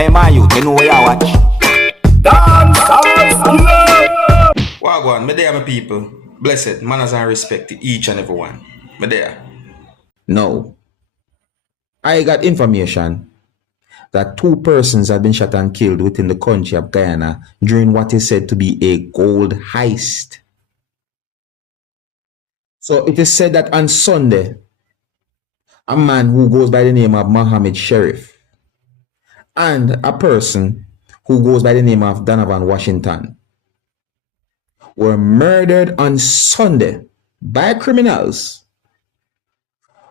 Hey man, you know where you watch? Dancehall. Wagwan, me there my people. Blessed, manners and respect to each and every one. Me there. No. I got information that 2 persons have been shot and killed within the country of Guyana during what is said to be a gold heist. So it is said that on Sunday, a man who goes by the name of Mohammed Sheriff and a person who goes by the name of Donovan Washington were murdered on Sunday by criminals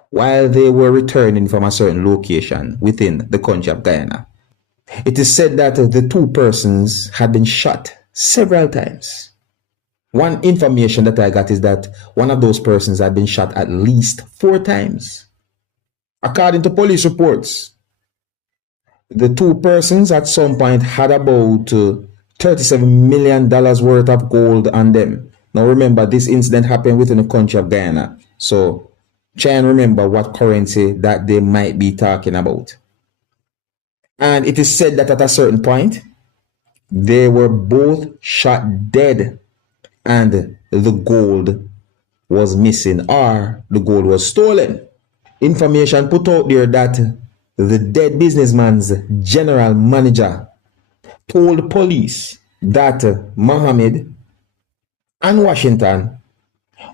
while they were returning from a certain location within the country of Guyana. It is said that the 2 persons had been shot several times. One information that I got is that one of those persons had been shot at least 4 times. According to police reports, the 2 persons at some point had about $37 million worth of gold on them. Now remember, this incident happened within the country of Guyana. So try and remember what currency that they might be talking about. And it is said that at a certain point, they were both shot dead and the gold was missing or the gold was stolen. Information put out there that the dead businessman's general manager told police that Mohammed and Washington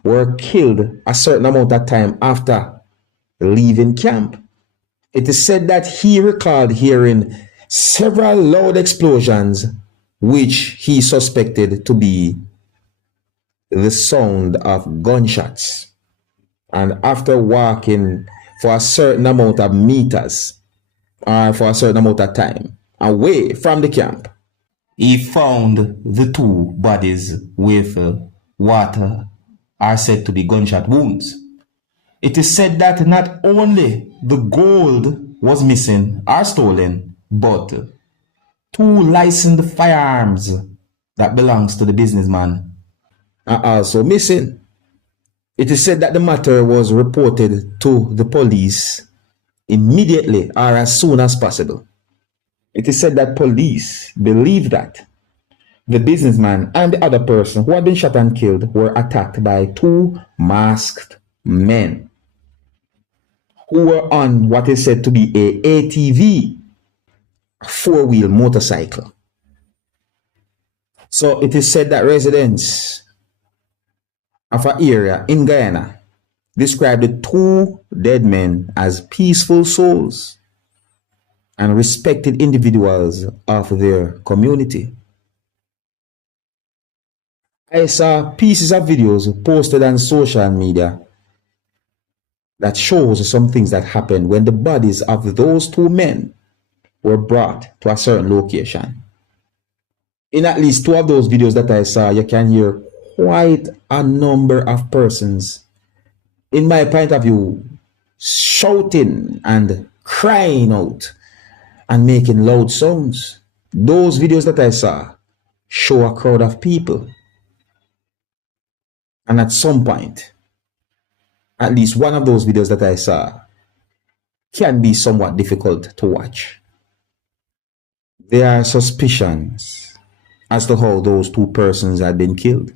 were killed a certain amount of time after leaving camp. It is said that he recalled hearing several loud explosions which he suspected to be the sound of gunshots. And after walking for a certain amount of meters or for a certain amount of time away from the camp, he found the 2 bodies with what are said to be gunshot wounds. It is said that not only the gold was missing or stolen, but 2 licensed firearms that belongs to the businessman are also missing. It is said that the matter was reported to the police immediately or as soon as possible. It is said that police believe that the businessman and the other person who had been shot and killed were attacked by 2 masked men who were on what is said to be a ATV, a 4-wheel motorcycle. So it is said that residents of an area in Guyana described the 2 dead men as peaceful souls and respected individuals of their community. I saw pieces of videos posted on social media that shows some things that happened when the bodies of those 2 men were brought to a certain location. In at least 2 of those videos that I saw, you can hear quite a number of persons, in my point of view, shouting and crying out and making loud sounds. Those videos that I saw show a crowd of people. And at some point, at least one of those videos that I saw can be somewhat difficult to watch. There are suspicions as to how those 2 persons had been killed.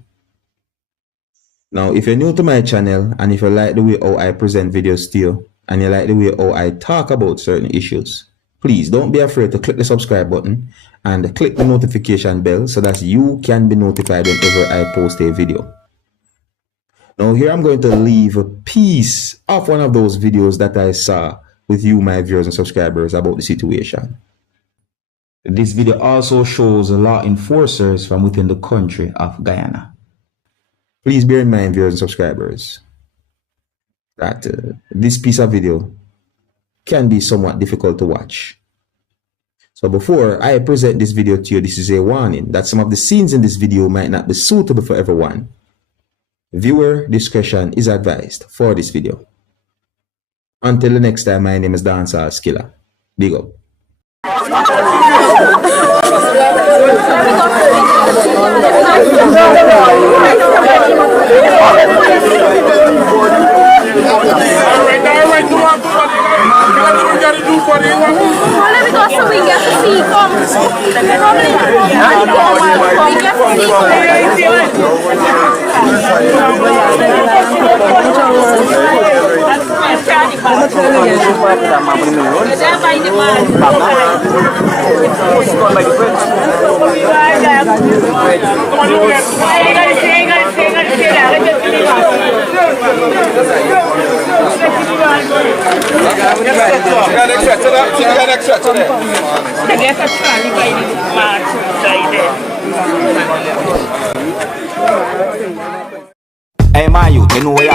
Now, if you're new to my channel and if you like the way how I present videos to you and you like the way how I talk about certain issues, please don't be afraid to click the subscribe button and click the notification bell so that you can be notified whenever I post a video. Now here I'm going to leave a piece of one of those videos that I saw with you, my viewers and subscribers, about the situation. This video also shows law enforcers from within the country of Guyana. Please bear in mind, viewers and subscribers, that this piece of video can be somewhat difficult to watch. So before I present this video to you, this is a warning that some of the scenes in this video might not be suitable for everyone. Viewer discretion is advised for this video. Until the next time, my name is Dancehall Skilla. Big up. Let me go so we get to see. Hey, my youth, you know where you